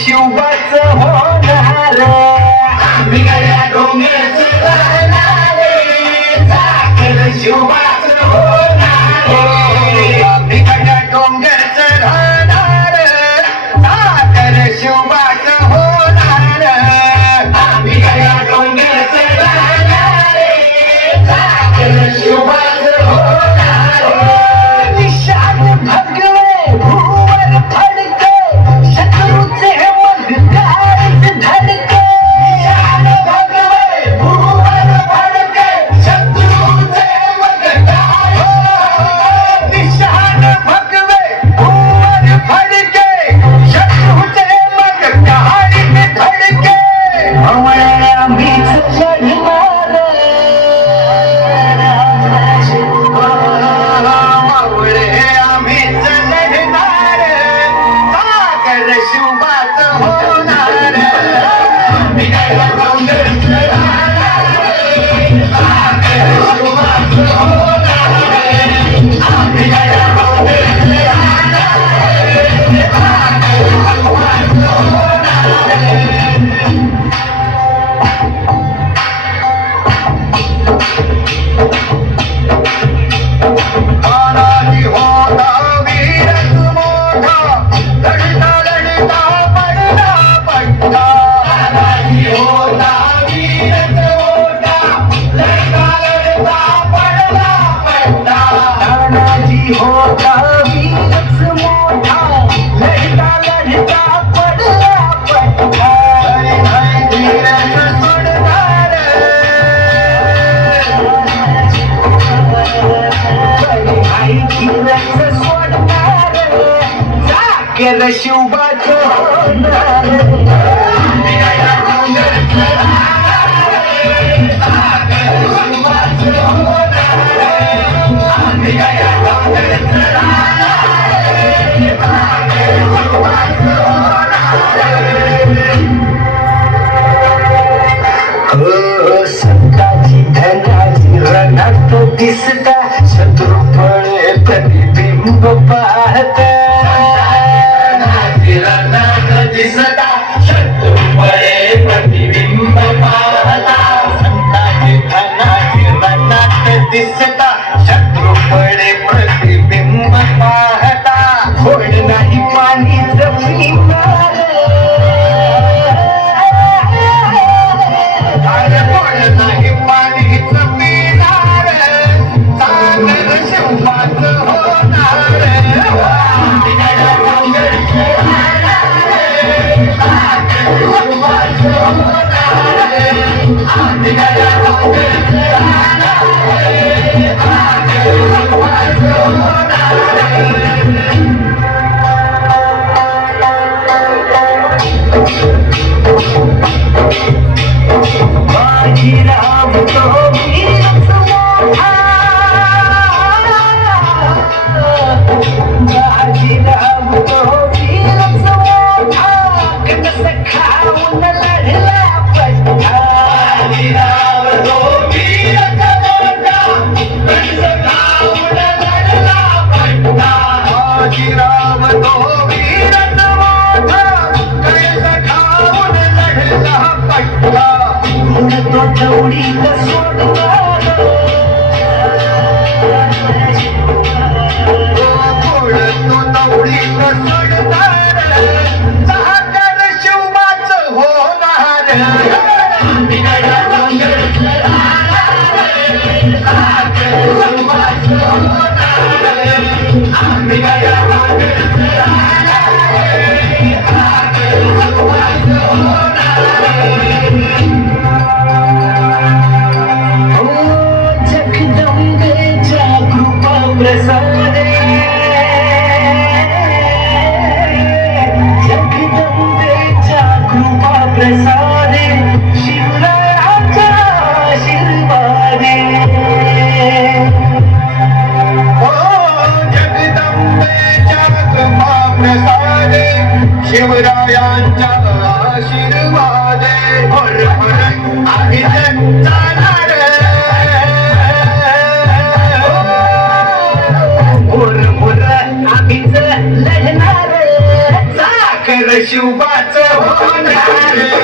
शिवबाचं होणार बिगड्या डोंगरचं राहणार शिवबाचं होणार बिगड्या डोंगरचं राहणार शिवबाचं होणार बिगड्या डोंगरचं राहणार शिवबाचं होणार निशान भगवे भूवर फडके शत्रूचे शिवबाचं होणार संताची धनाची रणात दिसता शत्रुपळे प्रतिबिंब पाहता दिसता शत्रुपळे प्रतिबिंब पाहता संताची धनाची रणात दिसता शत्रुपळे प्रतिबिंब पाहता होड नाही पाणी जमिनीवर नाही पाणी जमिनार सागर शिवबाचं होणार बाजीराव तो वीरच मोठा बाजीराव तो वीरच मोठा कणस खाऊन लढला पट्टा बाजीराव शिवरायांच्या आशीर्वाद भर भर आम्ही जाणार भोर भोर आम्हीच लढणार साखर शिवबाच होणार